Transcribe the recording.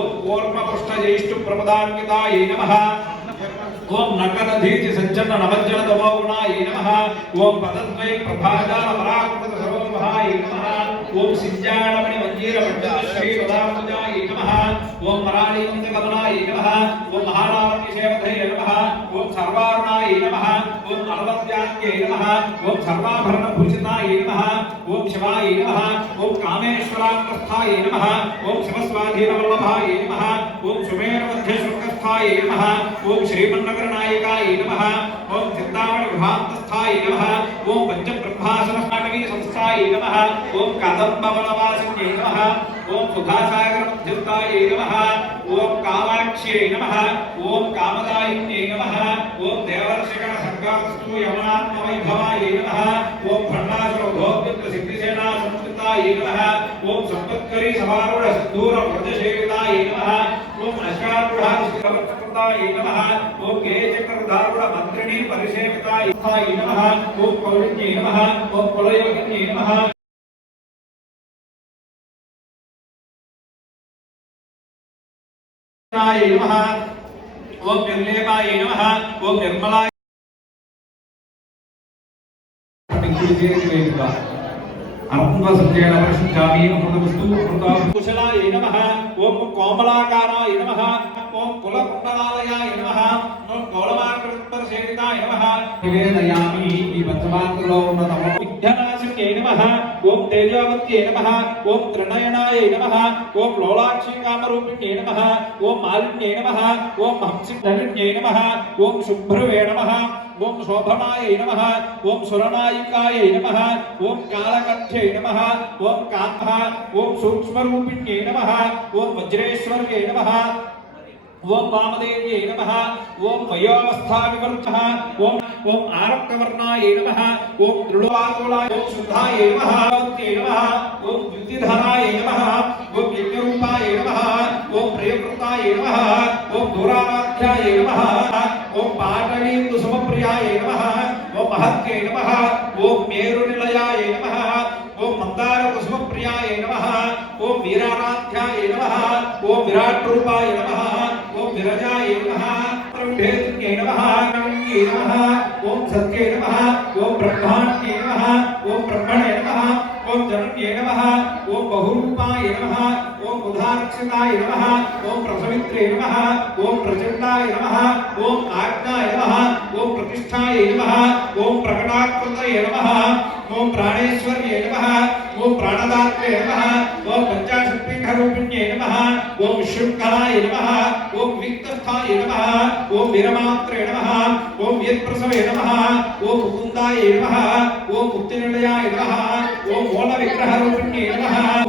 ओम कूर्मपुष्टज्येष्ठप्रपदान्वितायै नमः ओम नकरधीति सज्जन नवज्जन तमोगुणाय नमः ओम पदद्वै प्रभाजाल पराकृत सर्वमहाय नमः ओम सिज्जाणमणि मंजीर मंडल श्री पदाम्बुजाय नमः ओम मराळीवंत कमलाय नमः ओम महारावण्य सेवधये नमः ओम सर्वारुणाय नमः ओम अरवत्याख्ये नमः ओम सर्वाभरण भूषिताय नमः ओम शिवाय नमः ओम कामेश्वरांगस्थाय नमः ओम शिवस्वाधीन वल्लभाय नमः ओम सुमेर मध्य शुक्लस्थाय नमः ओम श्रीमन्नगरनायकाय नमः ओम चिंतामणि विभान्तस्थाय नमः ओम पंचब्रह्मासन नाटकी संस्थाय नमः ओम कादम्बवनवासिन्ये नमः ओम सुधासागर मध्यस्थाय नमः ओम कामाक्ष्ये नमः ओम कामदायिन्ये नमः ओम देवर्षिगण संगास्तु यमनात्मवैभवाय नमः ओम भण्डासुरभोग्यत्र सिद्धिसेना संस्कृताय नमः ओम संपत्करी समारूढ़ सिद्धूर व्रजसेविताय नमः ओम अश्वारूढ़ाय नमः ओम गेयचक्रधारूढ़ मंत्रिणी परिसेविताय नमः ओम पौर्ण्ये नमः ओम कुलयोगिन्ये नमः नमः ओम निर्लेपाय नमः ओम निर्मलाय अनंतसत्येन परिशुद्धामि अमृतवस्तु कुशलाय नमः ओम कोमलाकाराय नमः ओम कुलकुंडलालयाय नमः ओम कौलमार्गप्रसेविताय नमः निवेदयामि ఈ పంచమాత్రలో ఉన్న తమ విఘ్ననాశికే నమః ఓం తేజోవత్యే నమః ఓం త్రినయనాయ నమః ఓం లోలాక్షి కామరూపిణ్యే నమః ఓం మాలిన్యే నమః ఓం హంసిధరిణ్యే నమః ఓం శుభ్రవే నమః ओम शोभनाय नमः ओम सुरनायिकाय नमः ओम कालकण्ठे नमः ओम कान्तः ओम सूक्ष्मरूपिण्ये नमः ओम वज्रेश्वर्ये नमः ओम वामदेव्ये नमः ओम वयोवस्थाविवर्तः ओम ओम आरक्तवर्णाय नमः ओम दृढवातुलाय ओम शुद्धाय नमः नमः ओम द्युतिधराय नमः ओम यज्ञरूपाय नमः ओम प्रियकृताय नमः ओम दूराराध्याय नमः ओम पाटलीन्दु समप्रियाय नमः ओम महत्ये नमः ओम मेरुनिलयाय नमः ओम मंदार कुसुमप्रियाय नमः ओम वीराराध्याय नमः ओम विराट रूपाय नमः ओम विरजाय नमः भेदन्ये नमः नमः ओम सत्ये नमः ओम ब्रह्माण्ये नमः ओम ब्रह्मणे नमः ओम जनन्ये नमः ओम बहुरूपाय नमः ओम उदारक्षिताय नमः ओम प्रसवित्रे नमः ओम प्रचण्डाय नमः ओम आज्ञाय नमः ओम प्रतिष्ठाय नमः ओम प्रकटाकृतये नमः ओम प्राणेश्वर्ये नमः ओम प्राणदात्रे नमः ओम पंचाशत्पीठरूपिण्ये नमः ओम विशृङ्खलाय नमः ओम विक्तस्थाय नमः ओम वीरमात्रे नमः ओम वीरप्रसवे नमः ओम मुकुन्दाय नमः ओम मुक्तिनिलयाय नमः ओम मूलविग्रहरूपिण्ये नमः